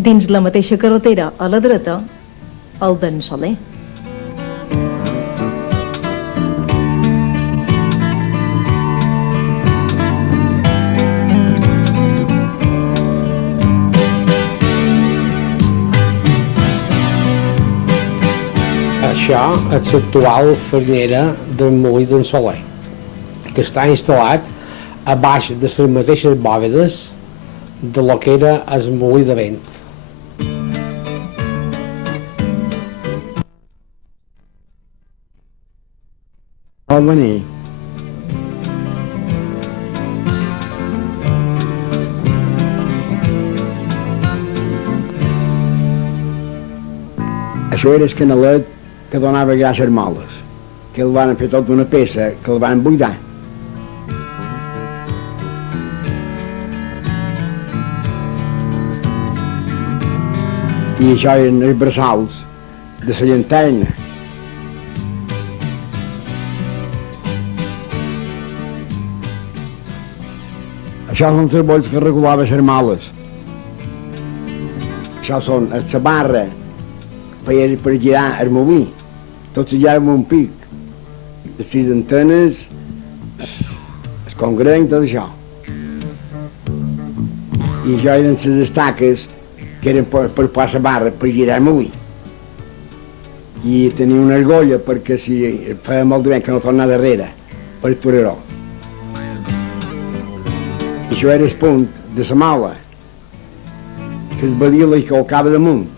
Dins la mateixa carretera, a la dreta, el d'en Soler. Això és l'actual farnera del molí d'en Soler, que està instal·lat a baix de les mateixes bòvedes de lo que era el molí de vent. Pot venir. Això era el canalet que donava gas a les moles, que el van fer tota una peça, que el van buidar. I això eren els braçals de la llanterna. Això són els bolls que regulaven les moles. Això són la barra per girar el molí. Tot se girava amb un pic. Les 6 antenes, el congrenc, tot això. I això eren les estaques que eren per posar la barra, per girar el molí. I tenia una argolla perquè si feia molt de vent que no tornava darrere, per aturar-ho. I això era el punt de la mola, que es badia i calcava damunt.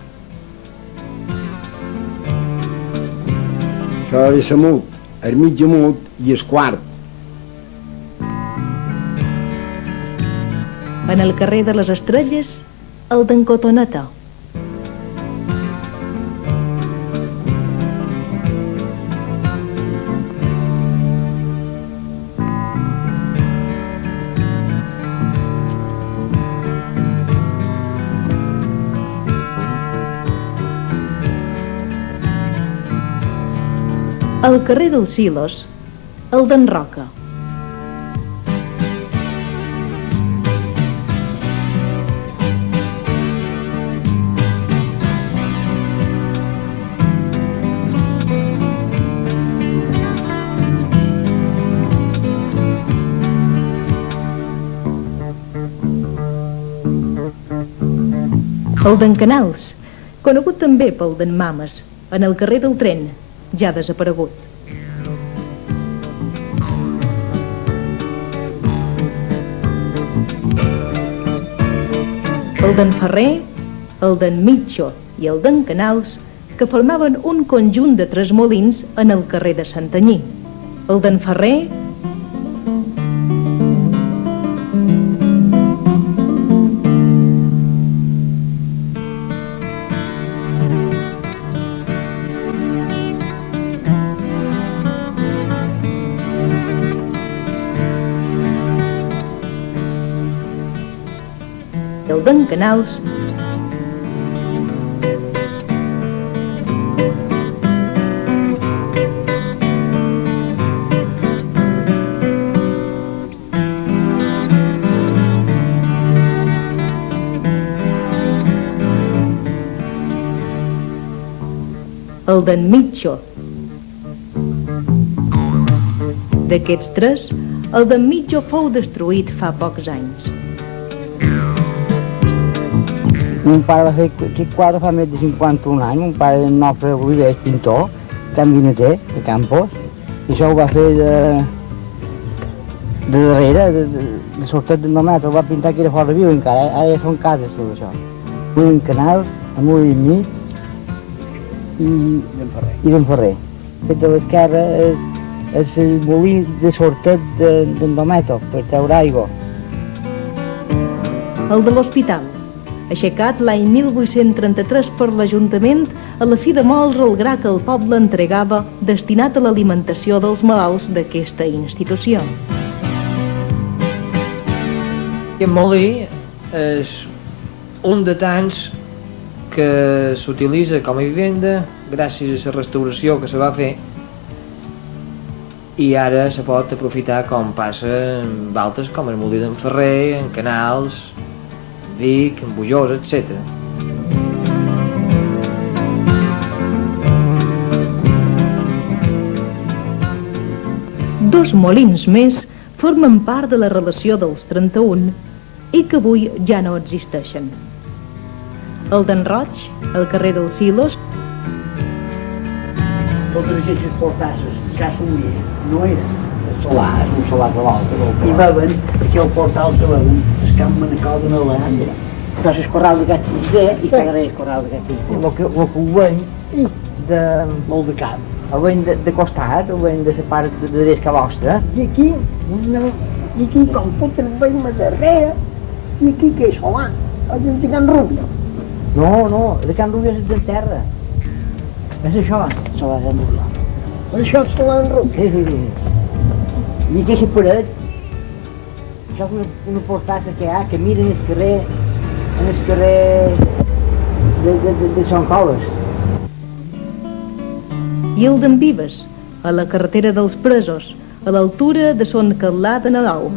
Això era l'amut, el mig amut i el quart. En el carrer de les Estrelles, el d'en Cotoneta. Al carrer dels Silos, el d'en Roca. El d'en Canals, conegut també pel d'en Mames, en el carrer del Tren, ja desaparegut. El d'en Ferrer, el d'en Mitjo i el d'en Canals, que formaven un conjunt de 3 molins en el carrer de Santanyí. El d'en Ferrer, el d'en Canals, el d'en Mitjo. D'aquests 3, el d'en Mitjo fou destruït fa pocs anys. Mon pare va fer aquest quadre fa més de 51 anys. Mon pare en Nofre Oliver és pintor, Can Vinater, de Campos, i això ho va fer de darrere, de sortet del nomet, ho va pintar que era fora viu encara, ara ja són cases tot això. Un canal, amb un mig, i d'en Ferrer. Fet a l'esquerra és el molí de sortet d'en Dometo, per treure aigua. El de l'hospital, aixecat l'any 1833 per l'Ajuntament a la fi de molts el gra que el poble entregava destinat a l'alimentació dels malalts d'aquesta institució. Aquest molí és un de tants que s'utilitza com a vivenda gràcies a la restauració que se va fer i ara se pot aprofitar com passa amb altres com el molí d'en Ferrer, en Canals, Vic, en Bujosa, etc. 2 molins més formen part de la relació dels 31 i que avui ja no existeixen. El d'en Roig, al carrer dels Silos, totes aquestes portasses que assumia no eren solars, un solar de l'altre, i veuen, perquè el portal que veuen es que han manacado en la Andra. Entonces corral de Castellvé i cagaré el corral de Castellvé. Lo que ho veiem de... Molt de cap. Ho veiem de costat, ho veiem de la part de l'esca vostra. I aquí, no, i aquí com foten veiem a darrere, i aquí que és solar, el de Can Rubio. No, de Can Rubio és de terra. És això. Solar de Rubio. Això és solar de Rubio. Sí. I aquesta paret, això és una portassa que hi ha, que miren el carrer de Sant Coles. i el d'en Vives, a la carretera dels Presos, a l'altura de Son Catlà de Nadal.